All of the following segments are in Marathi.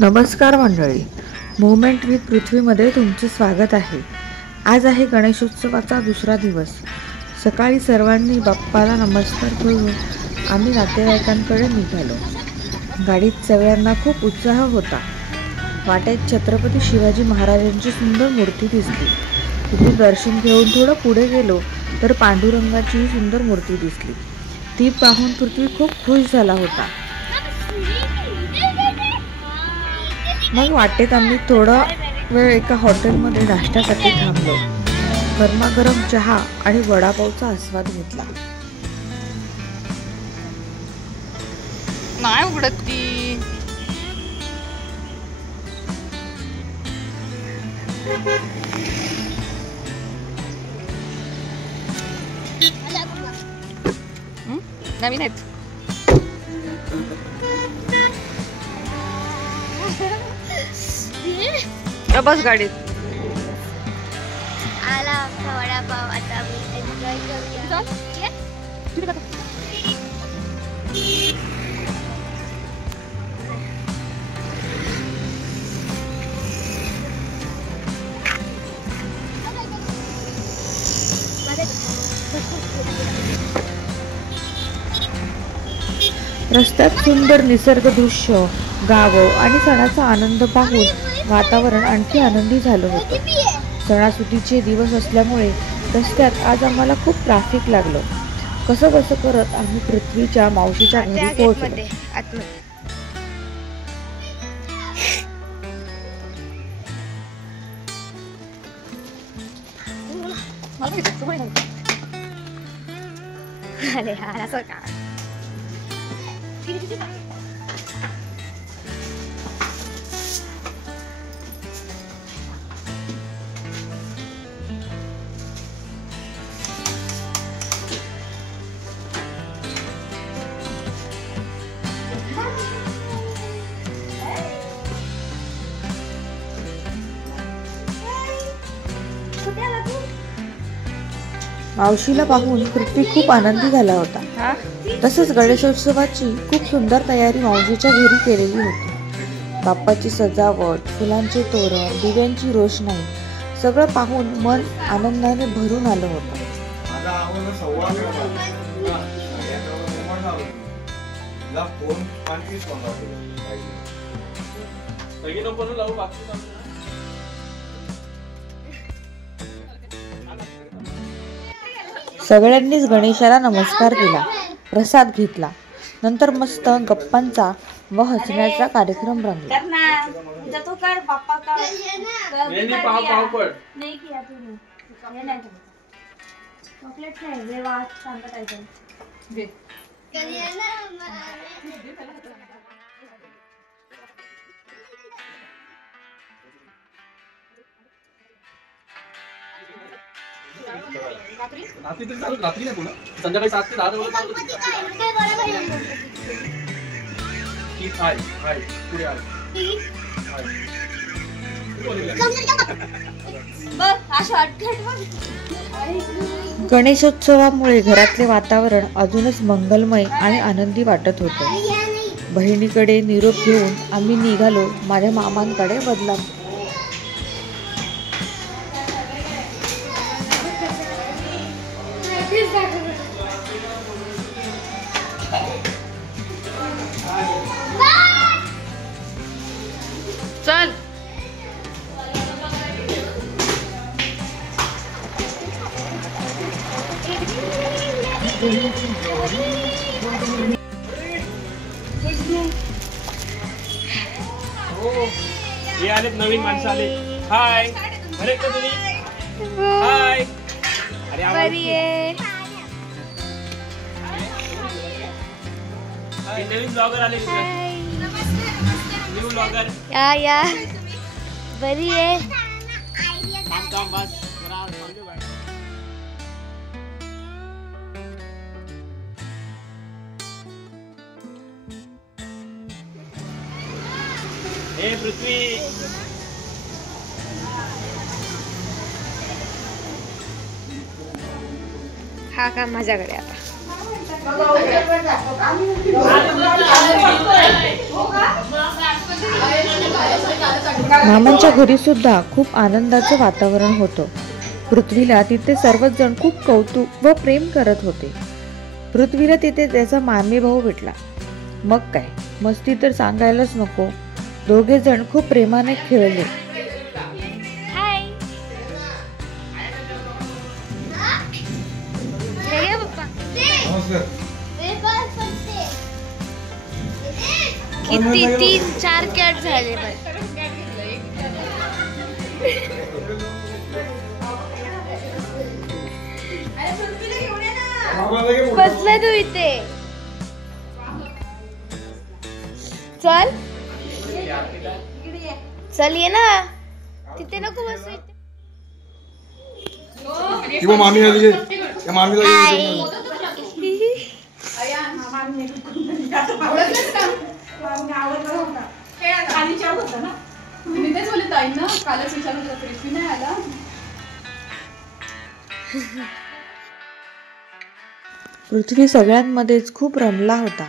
नमस्कार मंडळी, मुवमेंट विथ पृथ्वीमध्ये तुमचे स्वागत आहे। आज आहे गणेशोत्सवाचा दुसरा दिवस। सकाळी सर्वांनी बाप्पाला नमस्कार करून आम्ही नातेवाईकांकडे निघालो। गाडीत सगळ्यांना खूप उत्साह होता। वाटेत छत्रपती शिवाजी महाराजांची सुंदर मूर्ती दिसली। तिथे दर्शन घेऊन थोडं पुढे गेलो तर पांडुरंगाची सुंदर मूर्ती दिसली। ती पाहून पृथ्वी खूप खुश झाला होता। मग वाटेत आम्ही थोडा वेळ एका हॉटेलमध्ये नाश्त्यासाठी थांबलो। गरमागरम चहा आणि वडापावचा आस्वाद घेतला। नाही उघडत ती। नवीन आहेत। बस गाडीत आला वडापाव। आता मी एन्जॉय करूया। रस्त्यात सुंदर निसर्ग दृश्य, गावं आणि सणाचा आनंद पाहून वातावरण आणखी आनंदी झालं होतं। सणासुदीचे दिवस असल्यामुळे रस्त्यात आज आम्हाला खूप ट्रॅफिक लागलं। कसं करत आम्ही पृथ्वीच्या मावशीच्या घरी पोहोचलो। अरे यार असं का? मावशीला पाहून पृथ्वी खूप आनंदी झाला होता। तसंच गणेशोत्सवाची खूप सुंदर तयारी मावशीच्या घरी केलेली होती। बाप्पाची सजावट, फुलांचे तोरण, दिव्यांची रोषणाई सगळं पाहून मन आनंदाने भरून आलं होतं। सगळ्यांनीच गणेशाला नमस्कार केला, प्रसाद घेतला। नंतर मस्त गप्पांचा व हसण्याचा कार्यक्रम रंगला। रात्री नाही बोला, संध्याकाळी 7 ते 10 गणेशोत्सवामुळे घरातले वातावरण अजूनच मंगलमय आणि आनंदी वाटत होतं। बहिणीकडे निरोप घेऊन आम्ही निघालो माझ्या मामांकडे बदलापूर। चल हे आलेत नवीन माणसं आले। हाय, बरे का तुम्ही? हाय, अरे बरी आहे। नवीन ब्लॉगर आले। न्यू ब्लॉगर या बरी आहे। काम बस जरा समजू बाय। हे पृथ्वी हा काम माझ्याकडे आता। हो का? मामांच्या घरी सुद्धा खूप आनंदाचं वातावरण होतं. पृथ्वीला तिथे सर्वच जण खूप कौतुक व प्रेम करत होते. पृथ्वीला तिथे त्याचा मामी भाऊ भेटला. मग काय मस्ती तर सांगायलाच नको. दोघे जण खूप प्रेमाने खेळले. हाय हे पप्पा किती 3-4 कॅट झाले बसलाय तू इथे. चल चल ये ना तिथे नको बसू इथे. वो मामी आली है या मामीला पृथ्वी सगळ्यांमध्येच खूप रमला होता.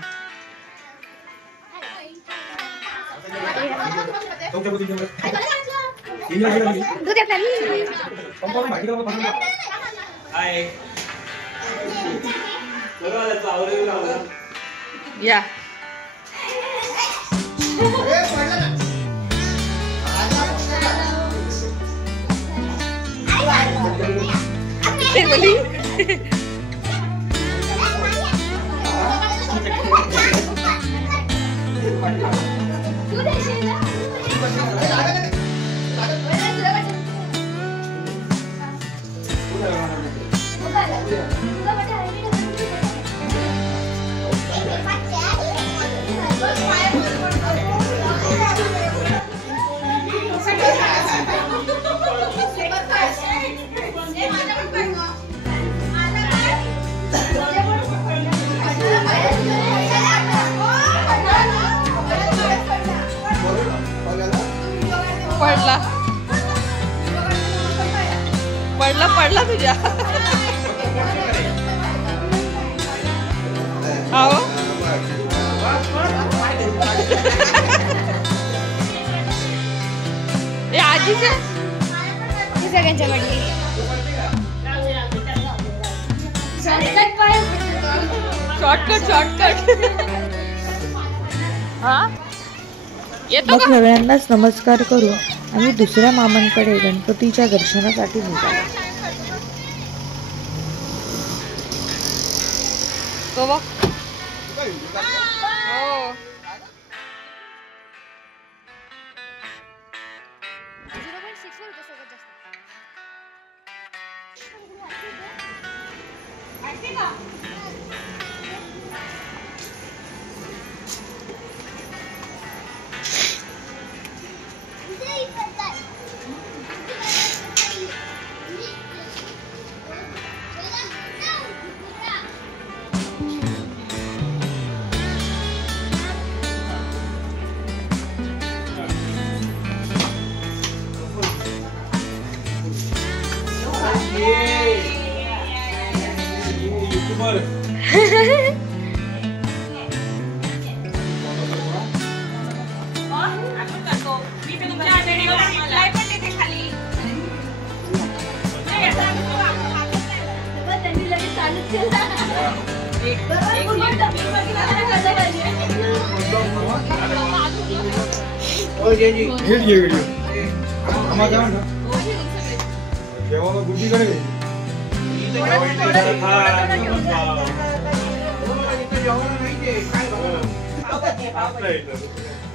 हाय या ते बोली पडला पडला पडला तुझ्या आओ ए आजीचे सगळ्यांच्या पडली. शॉर्टकट हा येतो मग का? सगळ्यांनाच नमस्कार करू आम्ही दुसऱ्या मामांकडे गणपतीच्या दर्शनासाठी निघालो. तो बघ. हो.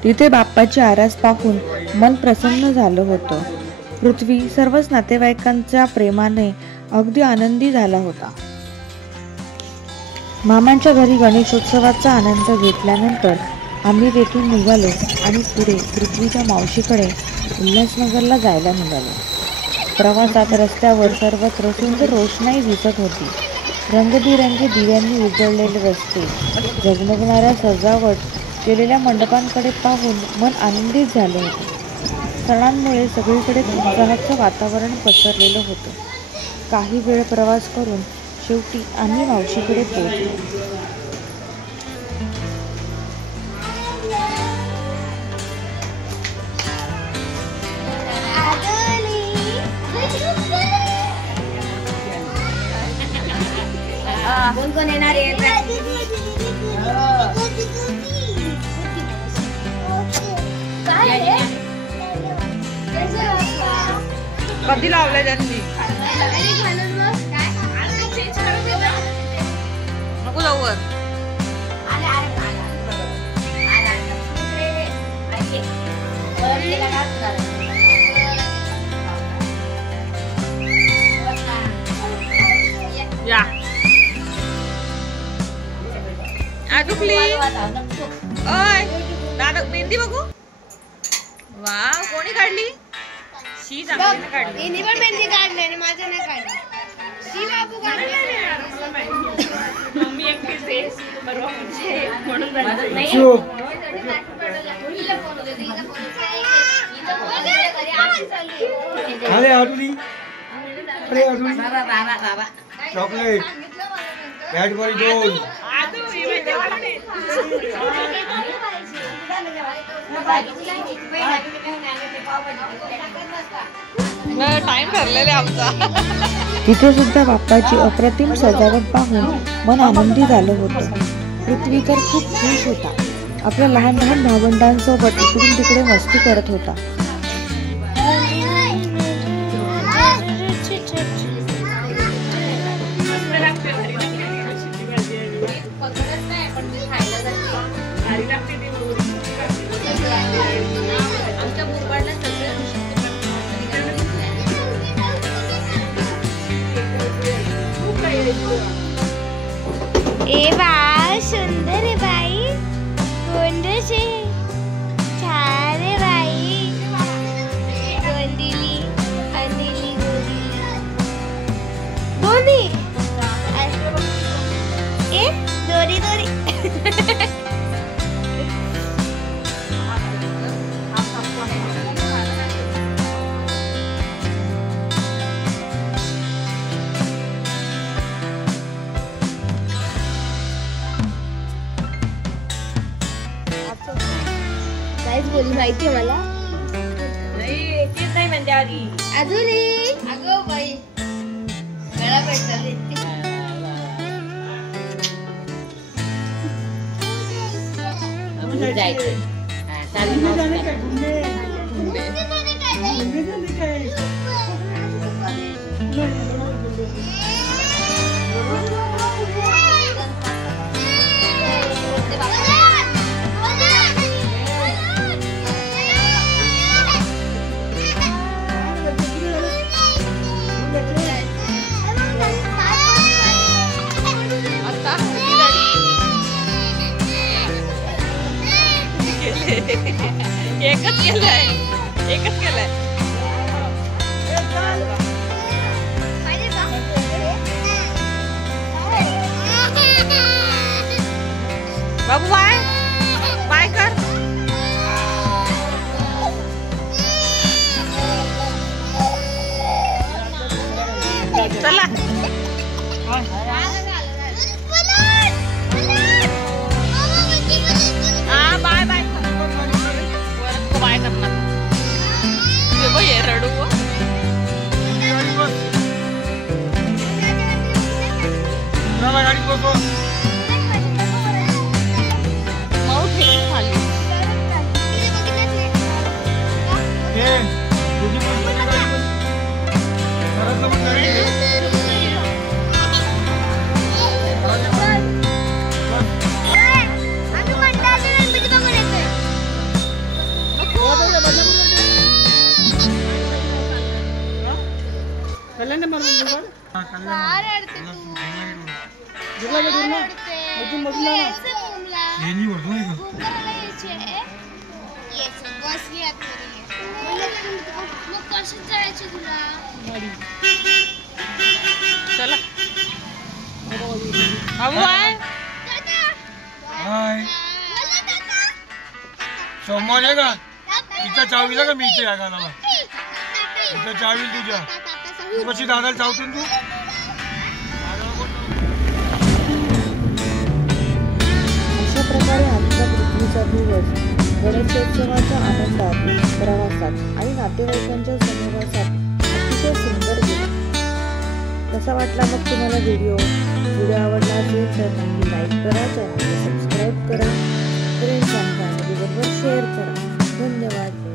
तिथे बाप्पाची आरास पाहून मन प्रसन्न झालं होतं. पृथ्वी सर्वच नातेवाईकांच्या प्रेमाने अगदी आनंदी झाला होता. मामांच्या घरी गणेशोत्सवाचा आनंद घेतल्यानंतर आम्ही तेथून निघालो आणि पुढे पृथ्वीच्या मावशीकडे उल्हासनगरला जायला निघालो. प्रवासात रस्त्यावर सर्वत्र सुंदर रोषणाई दिसत होती. रंगबिरंगी दिव्यांनी उजळलेले रस्ते, झगमगणाऱ्या सजावट केलेल्या मंडपांकडे पाहून मन आनंदित झालं होतं. सणांमुळे सगळीकडे उत्साहाचं वातावरण पसरलेलं होतं. काही वेळ प्रवास करून शेवटी आम्ही मावशीकडे पोहोचलो. कोण कोण येणार आहे? कधी लावलंय त्यांनी? नको जाऊ वर. या आटुकली. ओय दादा मेहंदी बघू. वा कोणी काढली? शी चांगली काढली. हिने पण मेहंदी काढली आणि माझ्या नाही काढली. शी बाबू काढली. मम्मी एकटीच आहे परवा म्हणून नाही. अरे आठवली अरे आठवली चॉकलेट कॅडबरी दोन टाइम ठरलेला आमचा. तिथे सुद्धा बाप्पाची अप्रतिम सजावट पाहून मन आनंदी झालं होतं. पृथ्वी तर खूप खुश होता. आपल्या लहान लहान भावंडांसोबत इकडून तिकडे मस्ती करत होता. ए बा सुंदर आहे बाई. गोंडस आहे. छान आहे बाई. गोंदिली अंदिली दोन्ही. ए दोरी दोरी. काहीच बोलली माहितीये मला. नाही म्हणजे आधी अजूनही अगं बाई गळा भेटतात. एकच केलंय. बाबू बाय बाय कर. चला बाय बाय. बाय करणार ये रडू. गाडीत बसो माऊ ठेवून खाली. चला बाबू बाय. हाय सोमवार आहे का? तिच्या चावीला का मी इथे या गाण्याला तिच्या चावील तुझ्या तू कशी दादाला चावते तू. अशा प्रकारे आजचा पृथ्वीचा दिवस गणेशोत्सवाच्या आनंदात, प्रवासात आणि नातेवाईकांच्या सहवासात अतिशय सुंदर गेला. कसा वाटला मग तुम्हाला व्हिडिओ? व्हिडिओ आवडला असेल तर नक्की लाईक करा, चॅनलला सबस्क्राईब करा, फ्रेंड्स आणि फॅमिली बरोबर शेअर करा. धन्यवाद.